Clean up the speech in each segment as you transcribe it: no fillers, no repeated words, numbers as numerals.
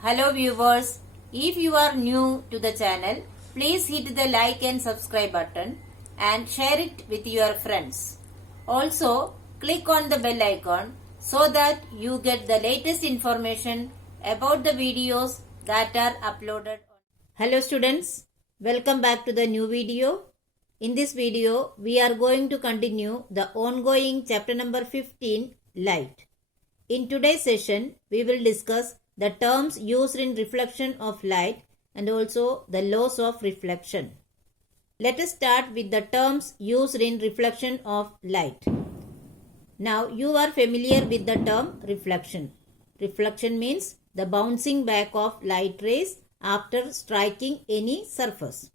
Hello viewers, if you are new to the channel, please hit the like and subscribe button and share it with your friends. Also, click on the bell icon so that you get the latest information about the videos that are uploaded. Hello students, welcome back to the new video. In this video, we are going to continue the ongoing chapter number 15, Light. In today's session, we will discuss the terms used in reflection of light and also the laws of reflection. Let us start with the terms used in reflection of light. Now you are familiar with the term reflection. Reflection means the bouncing back of light rays after striking any surface.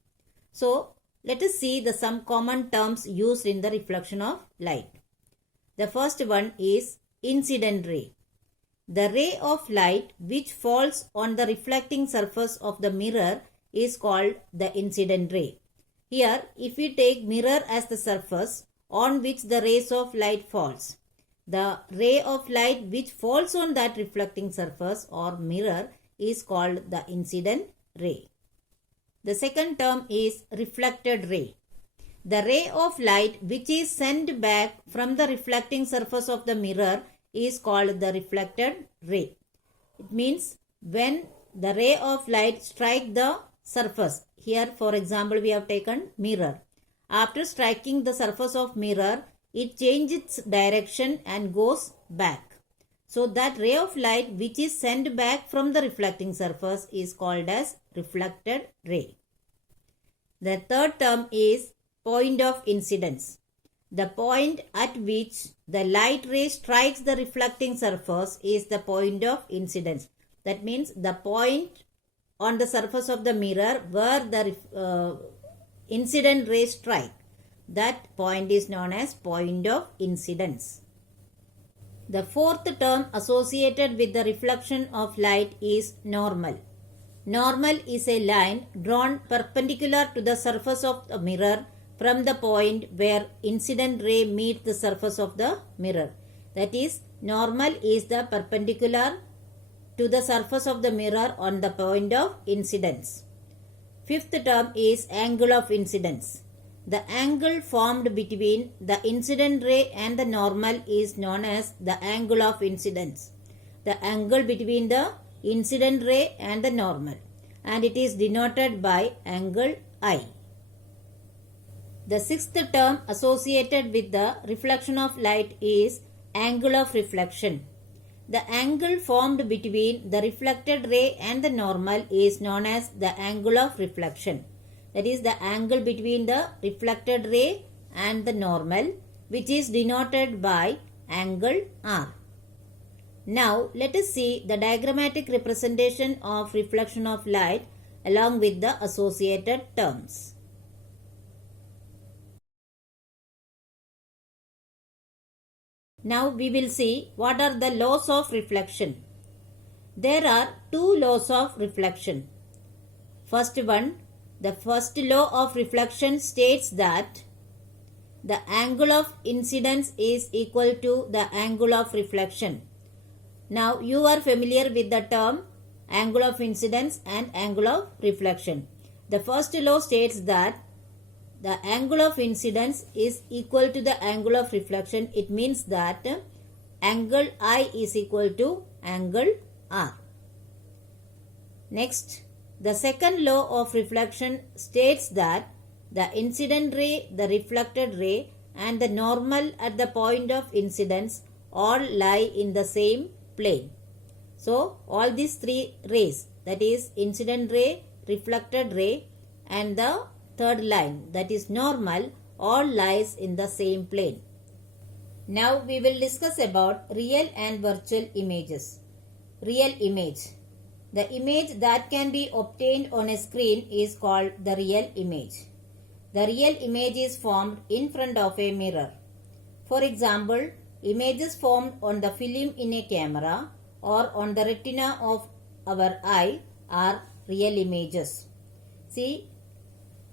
So let us see some common terms used in the reflection of light. The first one is incident ray. The ray of light which falls on the reflecting surface of the mirror is called the incident ray. Here, if we take mirror as the surface on which the rays of light falls, the ray of light which falls on that reflecting surface or mirror is called the incident ray. The second term is reflected ray. The ray of light which is sent back from the reflecting surface of the mirror is called the reflected ray. It means when the ray of light strikes the surface, here for example we have taken mirror. After striking the surface of mirror, it changes its direction and goes back. So that ray of light which is sent back from the reflecting surface is called as reflected ray. The third term is point of incidence. The point at which the light ray strikes the reflecting surface is the point of incidence. That means the point on the surface of the mirror where the incident ray strike. That point is known as point of incidence. The fourth term associated with the reflection of light is normal. Normal is a line drawn perpendicular to the surface of the mirror from the point where incident ray meets the surface of the mirror. That is, normal is the perpendicular to the surface of the mirror on the point of incidence. Fifth term is angle of incidence. The angle formed between the incident ray and the normal is known as the angle of incidence. The angle between the incident ray and the normal, and it is denoted by angle I. The sixth term associated with the reflection of light is angle of reflection. The angle formed between the reflected ray and the normal is known as the angle of reflection. That is the angle between the reflected ray and the normal, which is denoted by angle R. Now let us see the diagrammatic representation of reflection of light along with the associated terms. Now we will see what are the laws of reflection. There are two laws of reflection. First one, the first law of reflection states that the angle of incidence is equal to the angle of reflection. Now you are familiar with the term angle of incidence and angle of reflection. The first law states that the angle of incidence is equal to the angle of reflection. It means that angle I is equal to angle R. Next, the second law of reflection states that the incident ray, the reflected ray and the normal at the point of incidence all lie in the same plane. So, all these three rays, that is incident ray, reflected ray and the third line, that is normal, all lies in the same plane. Now we will discuss about real and virtual images. Real image. The image that can be obtained on a screen is called the real image. The real image is formed in front of a mirror. For example, images formed on the film in a camera or on the retina of our eye are real images. See,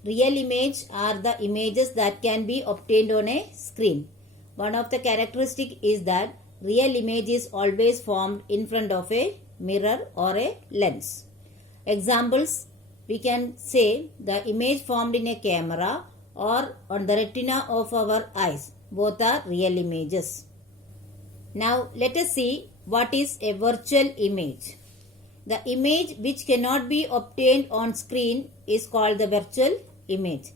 real image are the images that can be obtained on a screen. One of the characteristic is that real image is always formed in front of a mirror or a lens. Examples, we can say the image formed in a camera or on the retina of our eyes. Both are real images. Now let us see what is a virtual image. The image which cannot be obtained on screen is called the virtual image.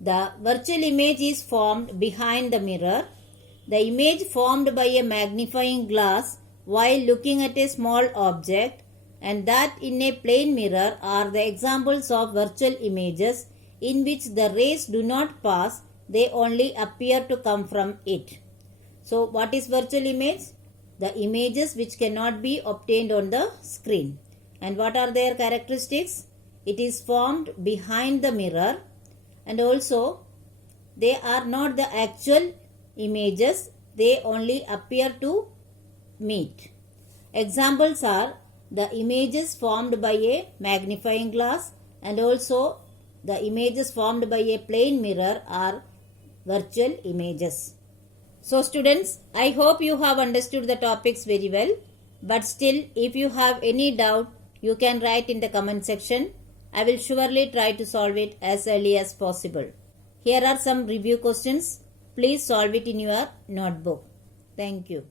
The virtual image is formed behind the mirror. The image formed by a magnifying glass while looking at a small object, and that in a plane mirror are the examples of virtual images in which the rays do not pass, they only appear to come from it. So what is virtual image? The images which cannot be obtained on the screen. And what are their characteristics? It is formed behind the mirror, and also they are not the actual images, they only appear to meet. Examples are the images formed by a magnifying glass, and also the images formed by a plane mirror are virtual images. So students, I hope you have understood the topics very well, but still if you have any doubt, you can write in the comment section. I will surely try to solve it as early as possible. Here are some review questions. Please solve it in your notebook. Thank you.